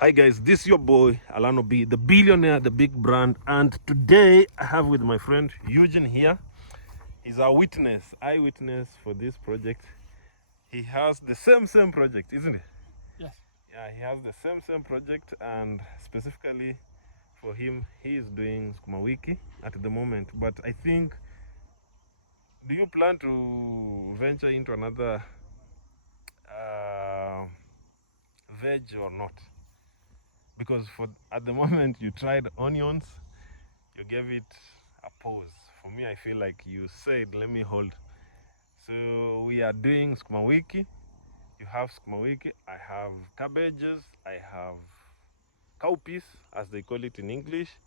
Hi guys, this is your boy Alano B, the billionaire, the big brand, and today I have with my friend Eugene here. He's our eyewitness for this project. He has the same project, isn't it? Yes. Yeah, he has the same project, and specifically for him, he is doing Sukuma Wiki at the moment. But I think, do you plan to venture into another veg or not? Because at the moment you tried onions, you gave it a pause. For me, I feel like you said, let me hold. So we are doing Sukuma Wiki. You have Sukuma Wiki. I have cabbages. I have cowpeas, as they call it in English.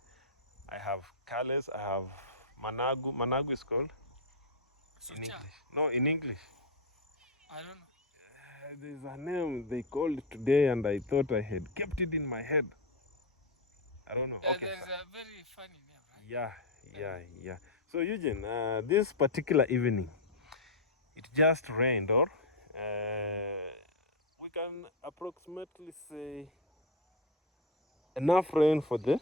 I have kales. I have managu. Managu is called in English. No, in English. I don't know. There's a name they called today, and I thought I had kept it in my head. I don't know. Okay. There's a very funny name, right? Yeah. So Eugene, this particular evening, it just rained, or we can approximately say enough rain for the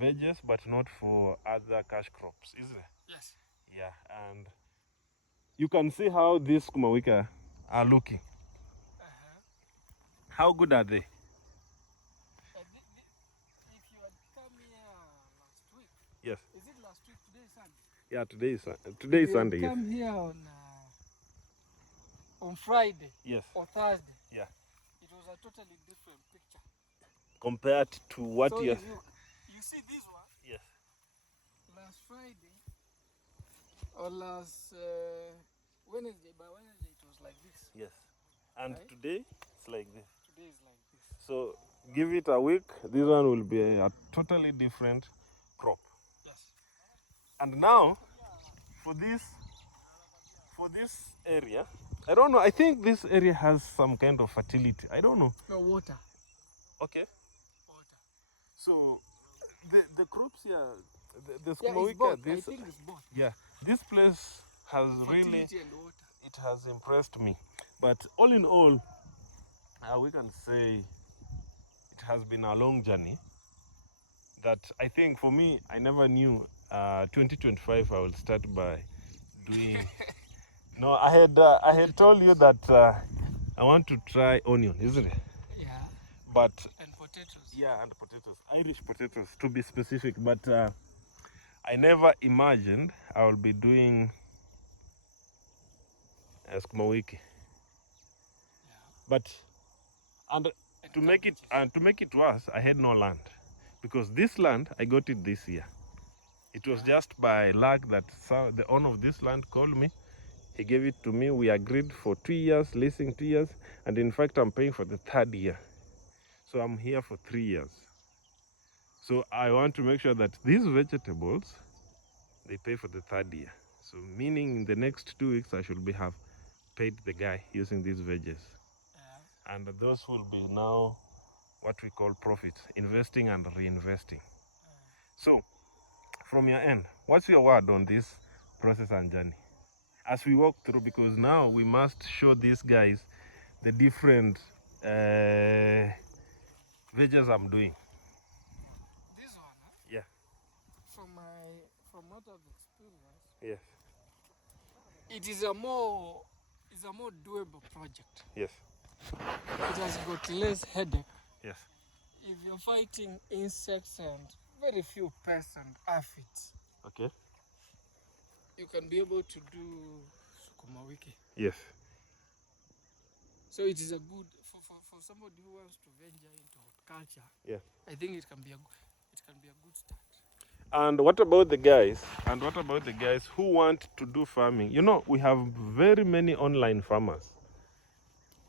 veggies, but not for other cash crops, isn't it? Yes. Yeah, and you can see how these kumawika are looking. How good are they? If you had come here last week. Yes. Is it last week? Today is Sunday. Yeah, today is Sunday. Yes. Come here on Friday. Yes. Or Thursday. Yeah. It was a totally different picture. Compared to what so you see this one? Yes. Last Friday or last Wednesday, by Wednesday it was like this. Yes. And right? Today it's like this. Today is like this. So give it a week, this one will be a totally different crop. Yes. And now for this area, I don't know, I think this area has some kind of fertility. I don't know. No, water. Okay. Water. So the crops here, the Sukuma Wiki, I think it's both. Yeah, this place has really, and water. It has impressed me. But all in all, we can say it has been a long journey that I think for me, I never knew 2025 I will start by doing. No, I had told you that I want to try onion, isn't it? Yeah. But and potatoes. Yeah, and potatoes, Irish potatoes to be specific. But I never imagined I will be doing Sukuma Wiki. Yeah. But to make it worse, I had no land, because this land I got it this year. It was just by luck that the owner of this land called me. He gave it to me. We agreed for 2 years, leasing 2 years, and in fact I'm paying for the 3rd year. So I'm here for 3 years. So I want to make sure that these vegetables, they pay for the 3rd year. So meaning in the next 2 weeks I should have paid the guy using these veggies. Yeah. And those will be now what we call profits, investing and reinvesting. So from your end, what's your word on this process and journey as we walk through? Because now we must show these guys the different veggies I'm doing. This one, huh? Yeah. From what I've experienced. Yes. It is a more doable project. Yes. It has got less headache. Yes. If you're fighting insects and very few pests and aphids. Okay. You can be able to do Sukuma Wiki. Yes. So it is a good for somebody who wants to venture into horticulture. Yeah. I think it can be a good start. And what about the guys? Who want to do farming? You know, we have very many online farmers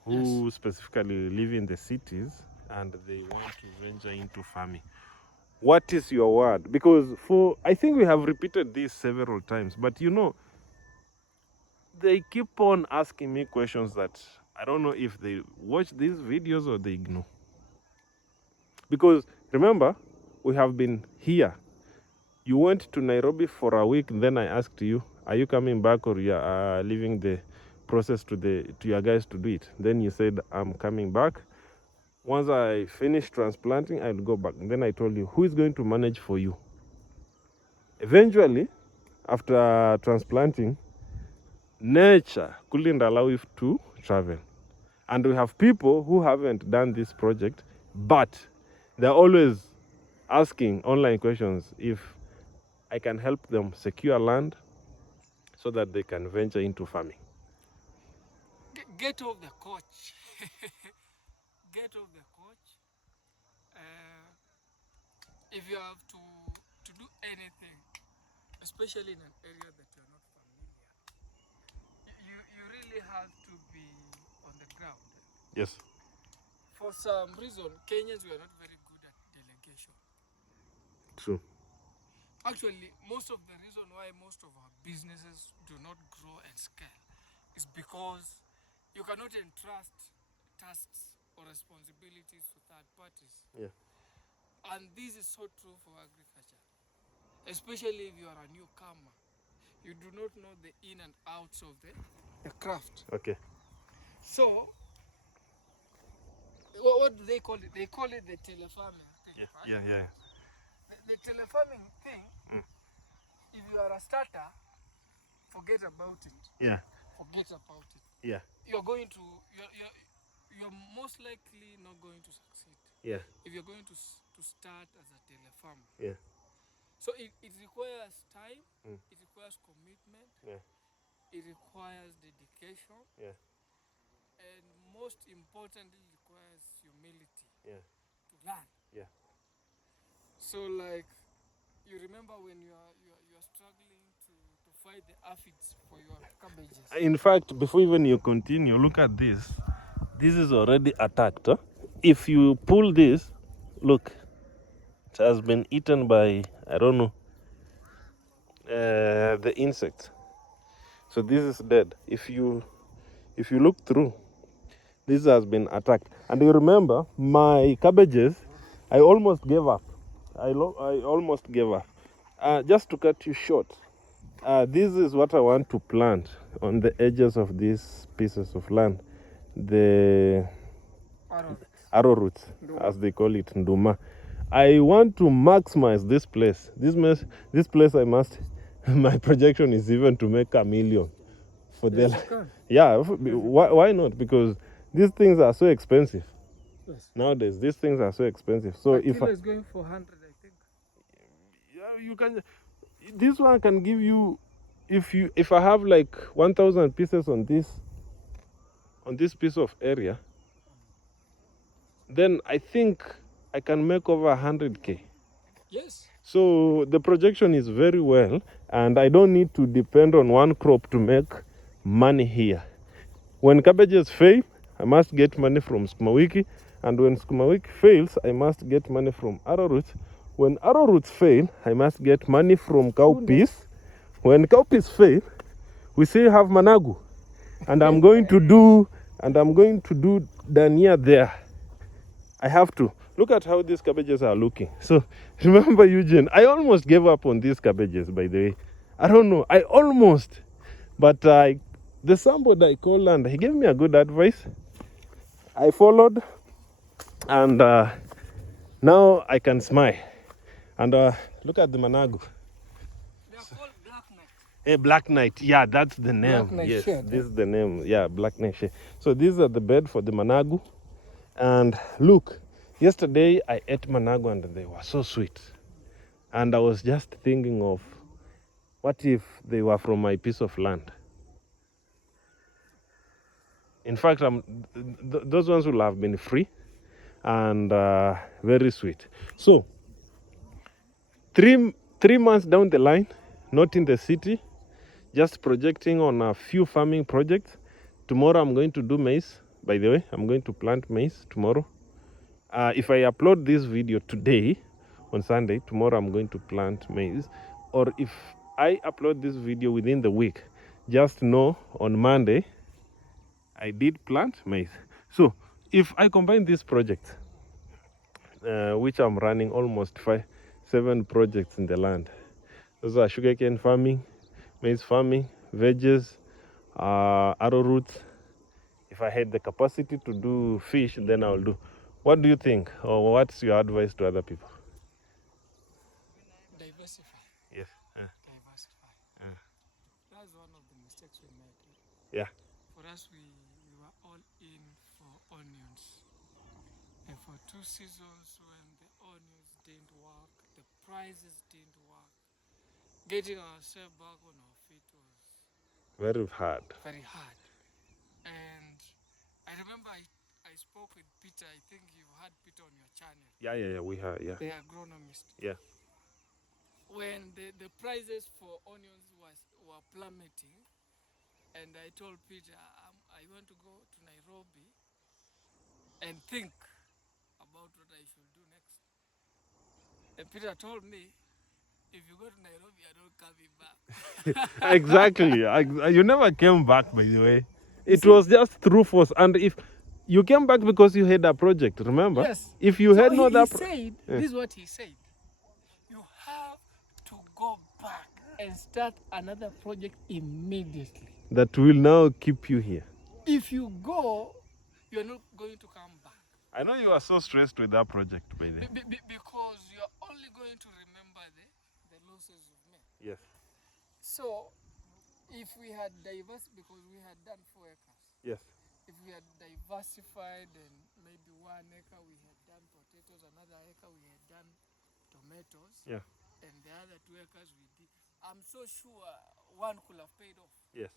who specifically live in the cities and they want to venture into farming. What is your word? Because I think we have repeated this several times, but you know, they keep on asking me questions that I don't know if they watch these videos or they ignore. Because remember, we have been here. You went to Nairobi for a week, then I asked you, are you coming back or you are leaving the process to your guys to do it? Then you said, I'm coming back. Once I finish transplanting, I'll go back. And then I told you, who is going to manage for you? Eventually, after transplanting, nature couldn't allow you to travel. And we have people who haven't done this project, but they're always asking online questions if I can help them secure land so that they can venture into farming. Get off the coach. Get off the coach. If you have to do anything, especially in an area that you're not familiar, you really have to be on the ground. Yes. For some reason, Kenyans were not very good at delegation. True. Actually, most of the reason why most of our businesses do not grow and scale is because you cannot entrust tasks or responsibilities to third parties. Yeah. And this is so true for agriculture, especially if you are a newcomer. You do not know the in and outs of the craft. Okay. So, what do they call it? They call it the telefarming thing. Yeah. Right? Yeah. The telefarming thing, if you are a starter, forget about it. Yeah. Forget about it. Yeah. You're most likely not going to succeed. Yeah. If you're going to start as a telefarmer. Yeah. So it requires time, it requires commitment, Yeah. it requires dedication, Yeah. and most importantly, it requires humility. Yeah. To learn. Yeah. So like, you remember when you are struggling to fight the aphids for your cabbages. In fact, before even you continue, look at this. This is already attacked. Huh? If you pull this, look, it has been eaten by, I don't know, the insects. So this is dead. If you look through, this has been attacked. And you remember, my cabbages, I almost gave up. I almost gave up. Just to cut you short, this is what I want to plant on the edges of these pieces of land. The arrowroots, as they call it, nduma. I want to maximize this place. This place, I must. My projection is even to make $1 million for Yes, the. Yeah, why not? Because these things are so expensive. Yes. Nowadays, these things are so expensive. So a if kilo is going for 100, I think. Yeah, you can. This one can give you, if I have like 1,000 pieces on this piece of area, then I think I can make over 100K. Yes. So the projection is very well, and I don't need to depend on one crop to make money here. When cabbages fail, I must get money from sukuma wiki, and when sukuma wiki fails, I must get money from arrowroots. When arrowroots fail, I must get money from cowpeas. When cowpeas fail, we still have managu, and I'm going to do dania there. I have to look at how these cabbages are looking. So remember, Eugene, I almost gave up on these cabbages, by the way. I don't know, I almost, but there's somebody I called and he gave me a good advice. I followed, and now I can smile. And look at the managu. They are called black knight. Hey, black knight. Yeah, that's the name. Yes, this is the name. Yeah, black knight. So these are the bed for the managu. And look, yesterday I ate managu and they were so sweet. And I was just thinking of, what if they were from my piece of land? In fact, those ones will have been free and very sweet. So, 3 months down the line, not in the city, just projecting on a few farming projects. Tomorrow I'm going to do maize. By the way, I'm going to plant maize tomorrow. If I upload this video today, on Sunday, tomorrow I'm going to plant maize. Or if I upload this video within the week, just know on Monday, I did plant maize. So if I combine these projects, which I'm running almost 7 projects in the land. Those are sugarcane farming, maize farming, veggies, arrowroots. If I had the capacity to do fish, then I'll do What do you think, or what's your advice to other people? Diversify. Yes. Diversify. That's one of the mistakes we made. Yeah. For us, we were all in for onions. And for 2 seasons, when the onions didn't work, the prices didn't work, getting ourselves back on our feet was Very hard. very hard. And I remember I spoke with Peter. I think you had Peter on your channel. Yeah, we have, yeah. The agronomist. Yeah. When the prices for onions were plummeting, and I told Peter, I want to go to Nairobi and think about what I should do next. And Peter told me, if you go to Nairobi, you're not coming back. Exactly. You never came back, by the way. It was just through force. And if you came back because you had a project, remember? Yes. If you So had he no that said, this is what he said. You have to go back and start another project immediately. that will now keep you here. If you go, you're not going to come back. I know you are so stressed with that project, by the way. Because you're only going to remember the losses you've made. Yes. So, if we had because we had done 4 acres. Yes. If we had diversified, and maybe 1 acre we had done potatoes, another acre we had done tomatoes, Yeah. and the other 2 acres we did, I'm so sure one could have paid off. Yes.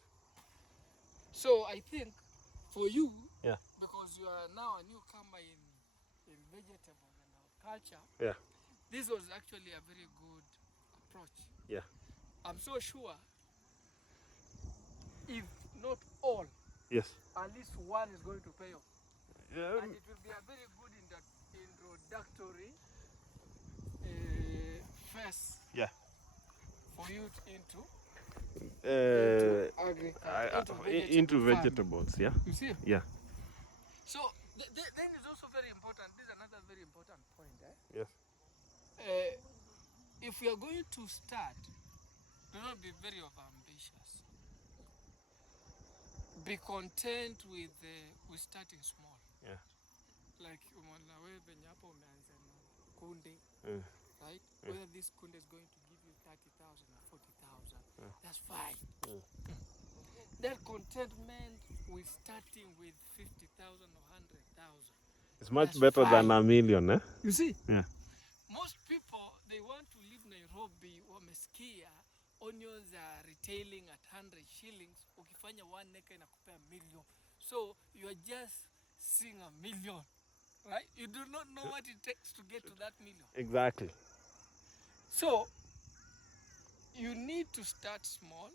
So I think for you, Yeah. because you are now a newcomer in vegetables and horticulture, Yeah. this was actually a very good approach. Yeah. I'm so sure, if not all, Yes. at least one is going to pay off. Yeah. And it will be a very good introductory phase, Yeah. for you into Agriculture, into vegetables, yeah. You see? Yeah. So then it's also very important. This is another very important point. Yes. If we are going to start, do not be very overambitious. Be content with starting small. Yeah. Like wewe venye hapo umeanza na kunde, right? Yeah. Whether this kunde is going to give you 30,000 or 40,000, that's fine. That contentment with starting with 50,000 or 100,000. It's much That's better fine. than a million, eh? You see? Yeah. Most people, they want to leave Nairobi, wamesikia onions are retailing at 100 shillings, ukifanya 1 acre inakupea million. So you are just seeing a million, right? You do not know what it takes to get to that million. Exactly. So you need to start small,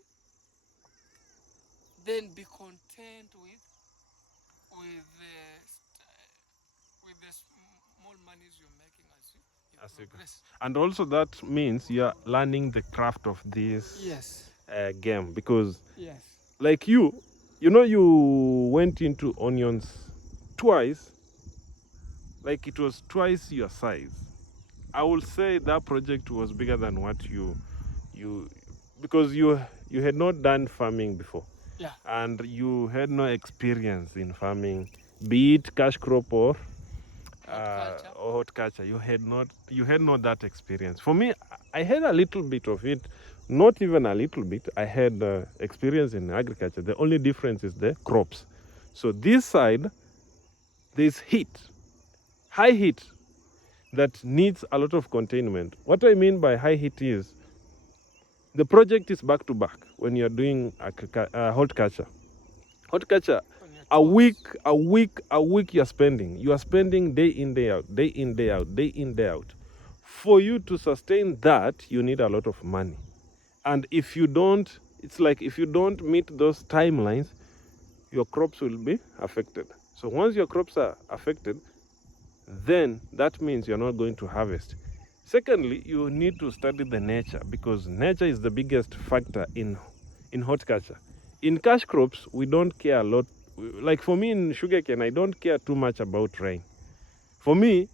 then be content with the small monies you're making as you progress. And also that means you are learning the craft of this Yes. game, because Yes. like you went into onions twice, like it was twice your size. I will say that project was bigger than what you because you had not done farming before. Yeah. And you had no experience in farming, be it cash crop or horticulture. You had not that experience. For me, I had a little bit of it, not even a little bit. I had experience in agriculture. The only difference is the crops. So this side, there's heat, high heat, that needs a lot of containment. What I mean by high heat is the project is back to back when you're doing horticulture. Horticulture, a week you are spending day in, day out. For you to sustain that, you need a lot of money. And if you don't, it's like if you don't meet those timelines, your crops will be affected. So once your crops are affected, then that means you're not going to harvest. Secondly, you need to study the nature, because nature is the biggest factor in horticulture. In cash crops, we don't care a lot. Like for me in sugarcane, I don't care too much about rain. For me,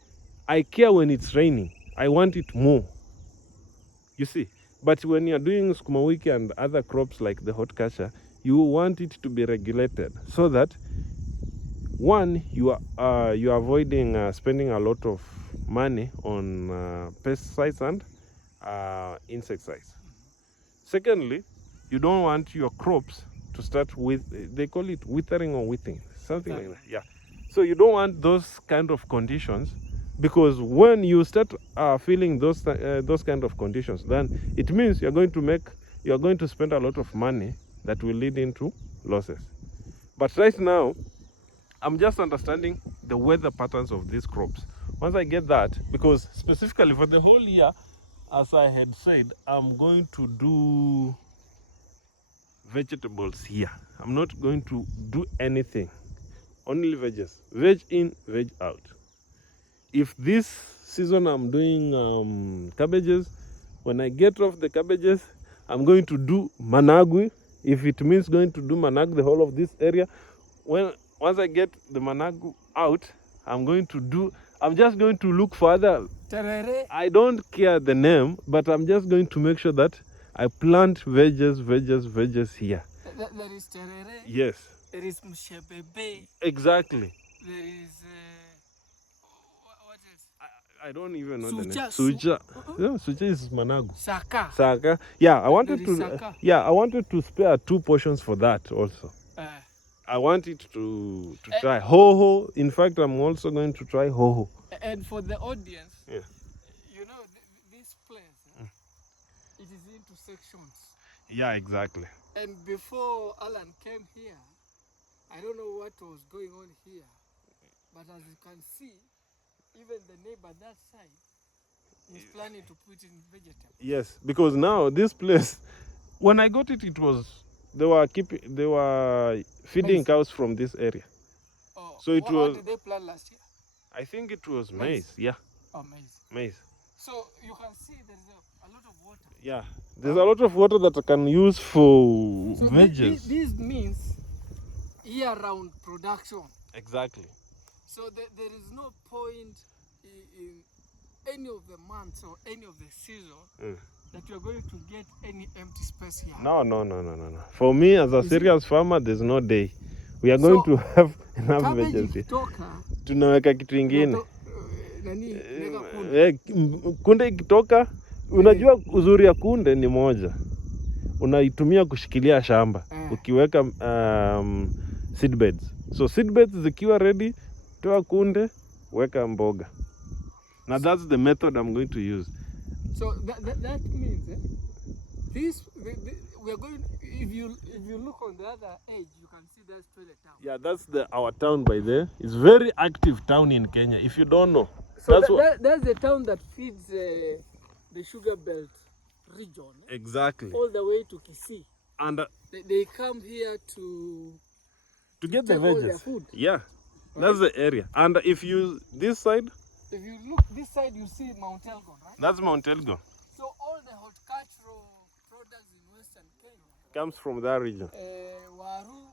I care when it's raining. I want it more. You see? But when you're doing sukuma wiki and other crops like the horticulture, you want it to be regulated so that one, you are avoiding spending a lot of money on pesticides and insecticides. Secondly, you don't want your crops to start with, they call it withering or withing, something like that. Yeah. So you don't want those kind of conditions, because when you start feeling those kind of conditions, then it means you're going to spend a lot of money that will lead into losses. But right now, I'm just understanding the weather patterns of these crops. Once I get that, because specifically for the whole year, as I had said, I'm going to do vegetables here. I'm not going to do anything, only veggies, veg in, veg out. If this season I'm doing cabbages, when I get off the cabbages, I'm going to do managu. If it means going to do managu the whole of this area, once I get the managu out, I'm just going to look for other. Terere. I don't care the name, but I'm just going to make sure that I plant veggies here. There is terere. Yes. There is mshebebe. Exactly. There is what else? I don't even know the name. Sucha. No, sucha is managu. Saka. Yeah, I wanted to spare 2 portions for that also. I want it to try hoho. In fact, I'm also going to try hoho. And for the audience, yeah, you know, this place, it is into sections. Yeah, exactly. And before Alan came here, I don't know what was going on here, but as you can see, even the neighbor that side is planning to put in vegetables. Yes, because now this place, when I got it, they were feeding cows from this area. Oh, so it was. What did they plant last year? I think it was maize. Yeah. Oh, maize. So you can see there's a lot of water. Yeah, there's a lot of water that I can use for veggies. This means year-round production. Exactly. So there is no point in any of the months or any of the season that you're going to get any empty space here. No. For me, as a serious farmer, there's no day. We are going to have enough veggies. Tunaweka kitu ingine. Kunde ikitoka, unajua uzuri ya kunde ni moja. Unaitumia kushikilia shamba. Ukiweka seedbeds. So seedbeds zikiwa ready, toa kunde, weka mboga. Now that's the method I'm going to use. So that means we are going. If you look on the other edge, you can see there's Toilet Town. Yeah, that's our town by there. It's very active town in Kenya. If you don't know, so that's the town that feeds the sugar belt region. Exactly. All the way to Kisii. And they come here to get the veggies. Their food. Yeah, that's the area. And if you this side. If you look this side, you see Mount Elgon, right? That's Mount Elgon. So all the horticultural products in Western Kenya comes from that region. Waru,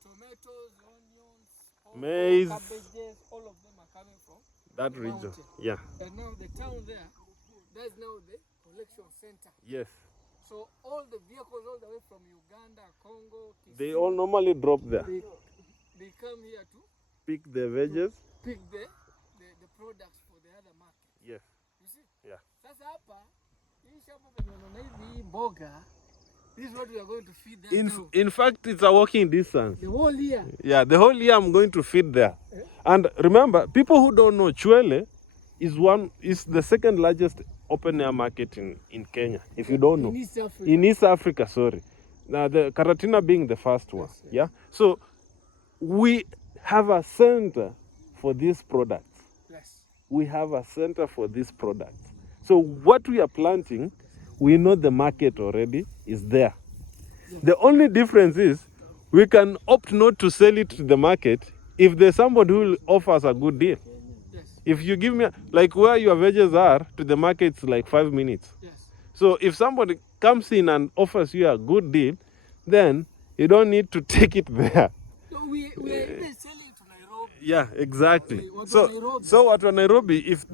tomatoes, onions, maize, cabbages, all of them are coming from that region. Mountain. Yeah. And now the town there's now the collection center. Yes. So all the vehicles all the way from Uganda, Congo, Kisii, they all normally drop there. They come here to pick the veggies. Pick the products for the other market. Yes. You see? Yeah. Sasa hapa, hii shamba venye hivi mboga, this is what we are going to feed them. In fact, it's a walking distance. The whole year. Yeah, the whole year I'm going to feed there. And remember, people who don't know, Chwele is the second largest open air market in Kenya. If you don't know. In East Africa. In East Africa, sorry. Now the Karatina being the first one. Yes. Yeah. So we have a center for these products. Yes. We have a center for these products. So what we are planting, we know the market already is there. Yes. The only difference is we can opt not to sell it to the market if there's somebody who offers a good deal. Yes. If you give me, like where your veggies are, to the market it's like 5 minutes. Yes. So if somebody comes in and offers you a good deal, then you don't need to take it there. So we are even selling to Nairobi. Yeah, exactly. So watu wa Nairobi, if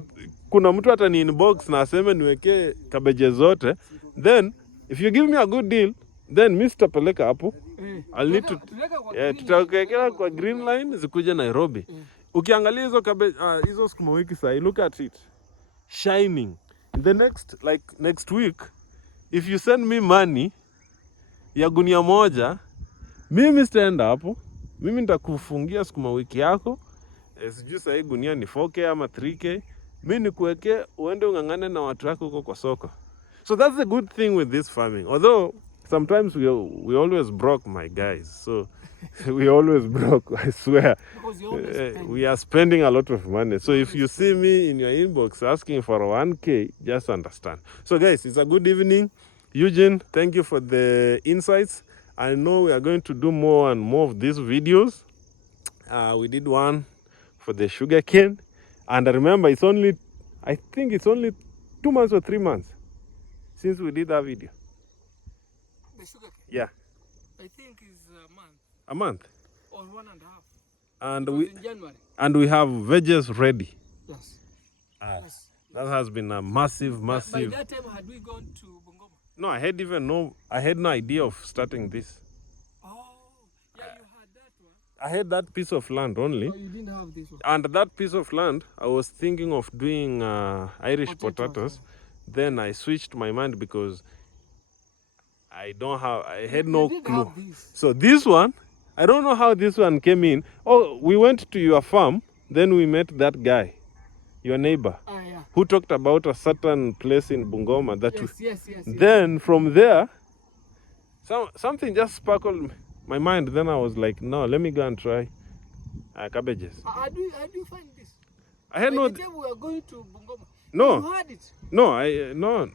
kuna mtu atani inbox na aseme niweke cabbage zote, then if you give me a good deal, then Mr. Peleka hapo I'll need to tutakuwekea kwa green line zikuje Nairobi. Ukiangalia hizo cabbage hizo sukuma wiki sasa, look at it. Shining. The next week if you send me money ya gunia moja, mimi sitaenda hapo. Mimi nitakufungia sukuma wiki yako. Sijui sasa hii gunia ni 4K ama 3K. Mimi nikuwekee uende ungangane na watu wako huko kwa soko. So that's the good thing with this farming. Although sometimes we always broke, my guys. So we always broke, I swear. We are spending a lot of money. So if you see me in your inbox asking for 1K, just understand. So guys, it's a good evening. Eugene, thank you for the insights. I know we are going to do more and more of these videos. We did one for the sugar cane. And remember, I think it's only 2 months or 3 months since we did that video. The sugar cane? Yeah. I think it's a month. A month? Or 1.5. And in January. And we have veggies ready. Yes. Yes. That has been a massive. By that time, had we gone to Bungoma? No, I had no idea of starting this. Oh, yeah, you had that one. I had that piece of land only. Oh, you didn't have this one. And that piece of land, I was thinking of doing Irish potatoes. Then I switched my mind because I had no clue. So this one, I don't know how this one came in. Oh, we went to your farm, then we met that guy, your neighbor, yeah, who talked about a certain place in Bungoma. Yes. Then from there, something just sparkled my mind. Then I was like, no, let me go and try cabbages. How do you find this? I had no. The time we were going to Bungoma. No. You had it. No, no.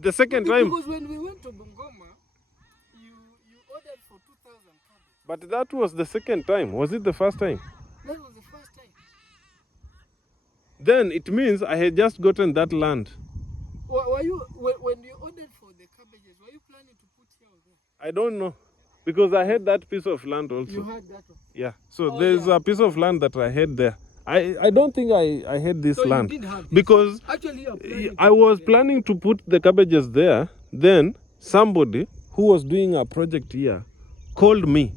The second time. Because when we went to Bungoma, you ordered for 2,000 cabbages. But that was the second time. Was it the first time? That was the first time. Then it means I had just gotten that land. Were you when you ordered for the cabbages? Were you planning to put here or there? I don't know, because I had that piece of land also. You had that one. Yeah. So there's a piece of land that I had there. I don't think I had this land. You didn't have this. Because actually I was planning to put the cabbages there. Then somebody who was doing a project here called me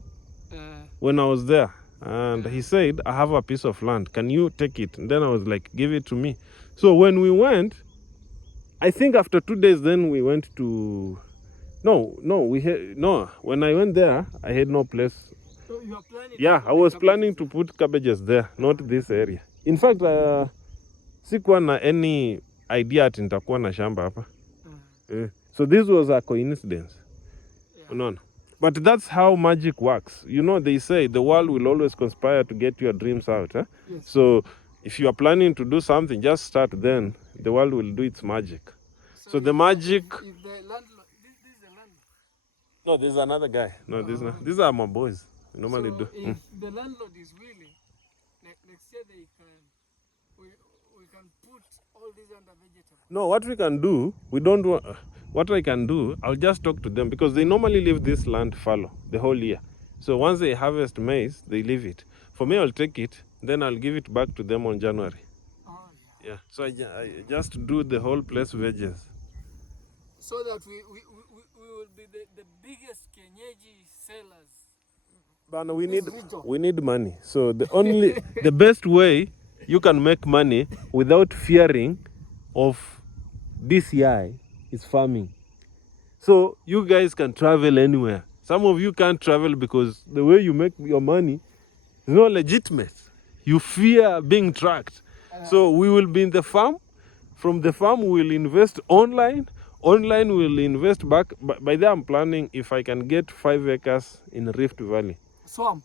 when I was there, and he said, I have a piece of land, can you take it? And then I was like, give it to me. So when we went, I think after 2 days, then we went to when I went there, I had no place. So you are planning? Yeah, I was planning to put cabbages there, not this area. In fact, sikuwa na any idea ati nitakuwa na shamba hapa. So this was a coincidence. No. But that's how magic works. You know, they say the world will always conspire to get your dreams out. Yes. So if you are planning to do something, just start, then the world will do its magic. So the magic... If the landlord, this is the landlord. No, this is another guy. No, these are my boys. Normally so do. If the landlord is willing, next year we can put all these under vegetables. No, what we can do, what I can do, I'll just talk to them, because they normally leave this land fallow the whole year. So once they harvest maize, they leave it. For me, I'll take it, then I'll give it back to them on January. Oh, yeah. So I just do the whole place veggies. So that we will be the biggest kienyeji sellers. But we need money. So the best way you can make money without fearing of DCI is farming. So you guys can travel anywhere. Some of you can't travel because the way you make your money is not legitimate. You fear being tracked. So we will be in the farm. From the farm, we will invest online. Online, we will invest back. By that, I'm planning if I can get 5 acres in Rift Valley. Swamp.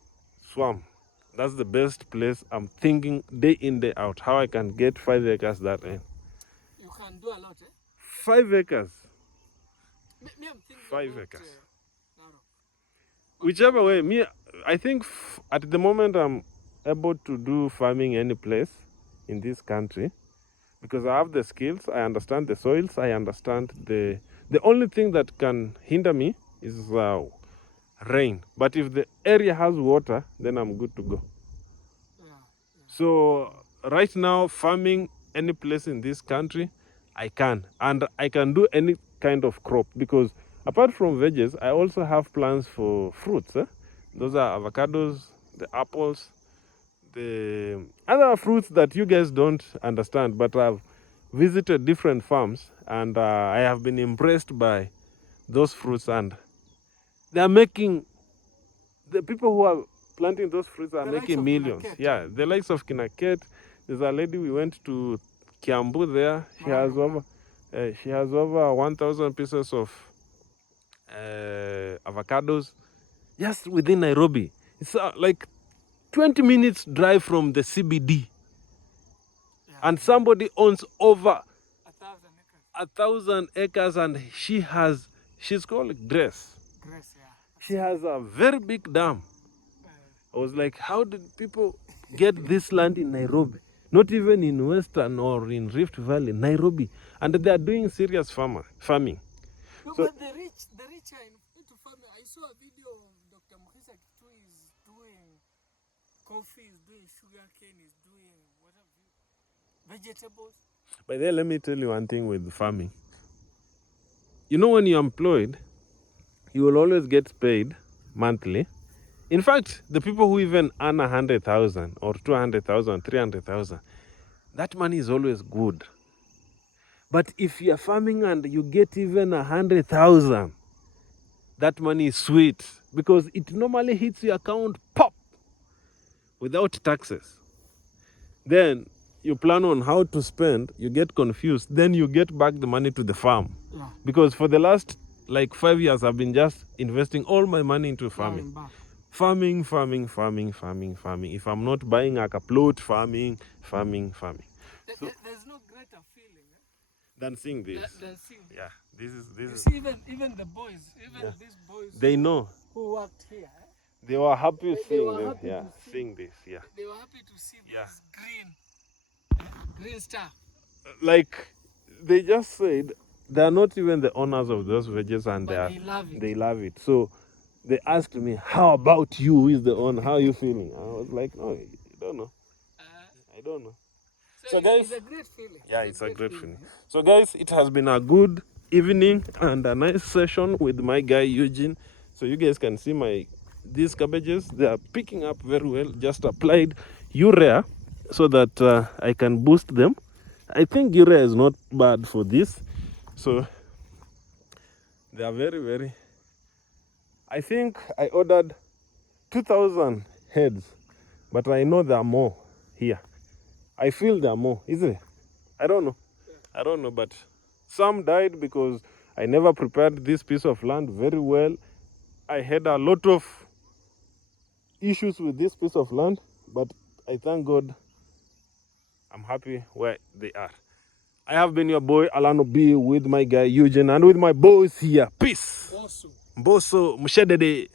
That's the best place. I'm thinking day in, day out, how I can get 5 acres that end. You can do a lot, 5 acres. Me, I'm thinking 5 about, acres. Narok. Whichever way, I think at the moment I'm able to do farming any place in this country, because I have the skills, I understand the soils, I understand the only thing that can hinder me is rain. But if the area has water, then I'm good to go. Yeah. So right now, farming any place in this country, I can. And I can do any kind of crop, because Apart from veggies, I also have plans for fruits. Those are avocados, the apples, the other fruits that you guys don't understand, but I've visited different farms and I have been impressed by those fruits, and they are making, the people who are planting those fruits are The making likes of millions. Kinaket. Yeah, the likes of Kinaket. There's a lady, we went to Kiambu there. She has over 1,000 pieces of avocados just within Nairobi. It's like 20 minutes drive from the CBD. Yeah, And somebody owns over 1,000 1,000 acres. acres, and she's called Grace. Grace, yeah. She has a very big dam. I was like, how did people get this land in Nairobi? Not even in Western or in Rift Valley, Nairobi. And they are doing serious farming. No, So, but the rich are into farming. I saw a video of Dr. Mukisa Kitu is doing coffee, is doing sugar cane, is doing vegetables. but then let me tell you one thing with farming. You know, when you're employed, you will always get paid monthly. In fact, the people who even earn 100,000 or 200,000, 300,000, that money is always good. But if you're farming and you get even 100,000, that money is sweet because it normally hits your account pop without taxes. Then you plan on how to spend, you get confused, then you get back the money to the farm. Yeah. Because for the last like 5 years, I've been just investing all my money into farming. Farming. If I'm not buying like a plot, farming. So, There's no greater feeling than seeing this. than seeing this. Yeah, this You is. see, even the boys, these boys They know. who worked here, They were happy They seeing were this. happy Yeah, to see. seeing this. Yeah. they were happy to see Yeah. this green stuff. Like they just said, they're not even the owners of those veggies, and But they love it. They love it. So they asked me, "How about you? Who is the owner? How are you feeling?" I was like, "No, I don't know. I don't know." So it's a great feeling. Yeah, it's a great feeling. So guys, it has been a good evening and a nice session with my guy Eugene. So you guys can see these cabbages, they are picking up very well. Just applied urea so that I can boost them. I think urea is not bad for this. So they are very. I think I ordered 2,000 heads, but I know there are more here. I feel there are more, isn't it? I don't know, but some died because I never prepared this piece of land very well. I had a lot of issues with this piece of land, but I thank God I'm happy where they are. I have been your boy Alano B with my guy Eugene and with my boys here. Peace. Boso Mshedede.